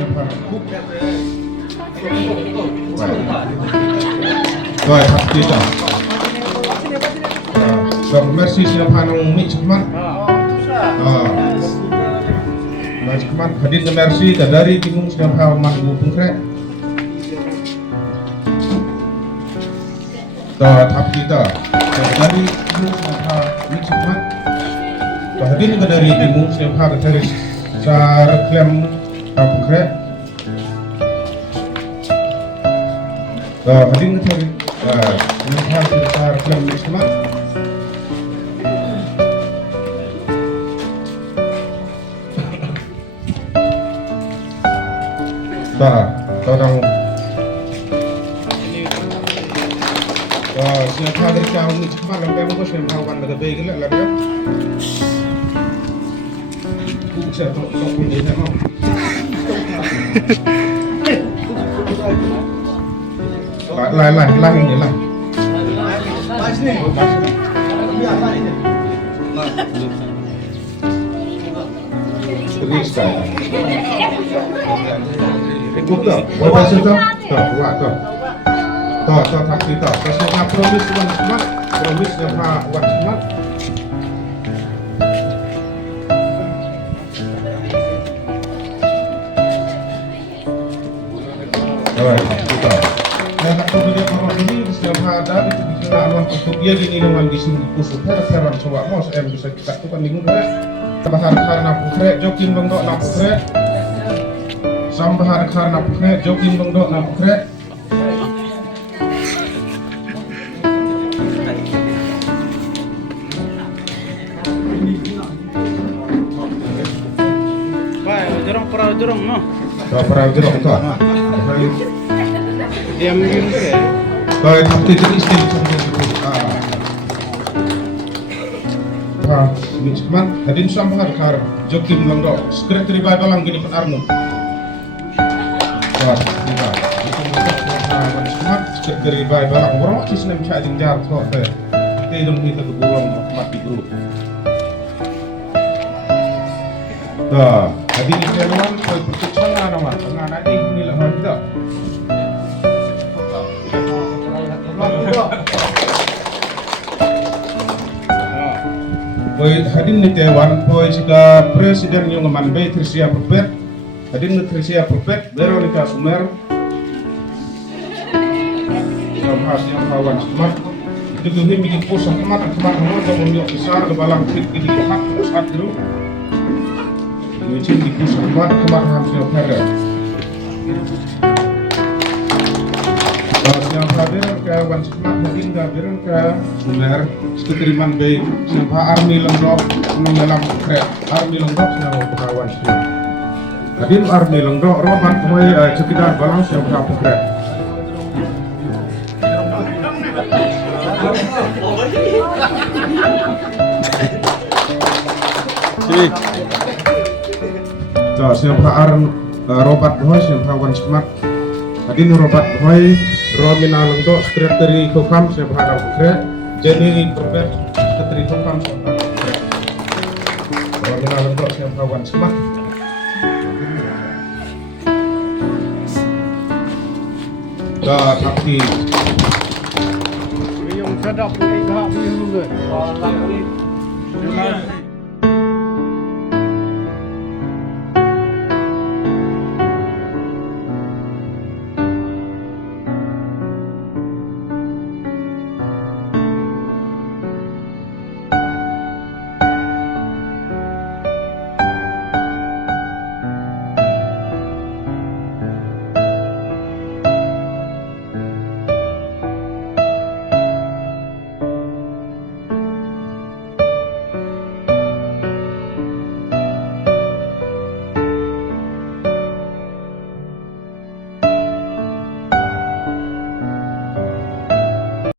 siapa kuk rồi thật kia rồi merci siapa nong mi cuman cuman hadir ke merci dari timung siapa mak bupung kre tahap kita dari timung siapa mi cuman hadir ke dari timung siapa dari cara klaim apa kre hadir ke dari siapa cara klaim mi cuman tolong siapa dari kau ni cepat lampai muka siapa kawan dah baik lah lah. Bukan saya tak pun dia tak mau. Lah ini lah. Pas ni. Biar lah ini. Pergi sekarang. Ikut tak? Buat hasil tak? Tak, buat tak. Tak, tak kita. Saya promise buat smart, promise saya buat smart. Alright, kita. Saya tak tahu dia orang ini siapa ada itu bisa awan untuk dia gini dengan di sini kusut. Heran coba mau saya bisa kita tu kan bingung kan? Bahan karena putret jokin dong dok nak putret. Sambahan karena putret jokin dong dok nak putret. Jorong no. Perahu jeruk tu. Dia mungkin ke? Baik, tapi jadi istilah macam itu. Cuman hadin sambahan karena jokin dong dok. Sekretari Bible lang gini pun arno. Kita itu mungkin smart sekretari Bible lang orang masih senang cari jar kok teh. Kita dong kita tu burung mati grup. Jadi ini keluar sebagai percobaan nama, anak ini lah kita. Poin hadir ni Taiwan, poin jika presiden yang mengambil Tricia Prophet, hadir ni Tricia Prophet, Veronica Sumer, yang hasil kawan smart, itu ni bikin pusat smart semua yang menjadi besar kebalang fit ini hak pusat dulu. Macam di pusat smart kemarin hasil pada. Yang hadir ke wan smart hadir hadir ke Sumer, keteriman baik siapa army lenggok mendalam kret army lenggok siapa kawan siapa. Hadir army lenggok robat mulai sekitar balang siapa kret. Siapa robat boy siapa wan smart. Hadir robat boy Romina lenggok sekretari Kokam siapa harap kret. Jadi Prophet sekretari Kokam siapa kret. Romina lenggok siapa wan smart. Tapi Yang sedap ni dah biru ke?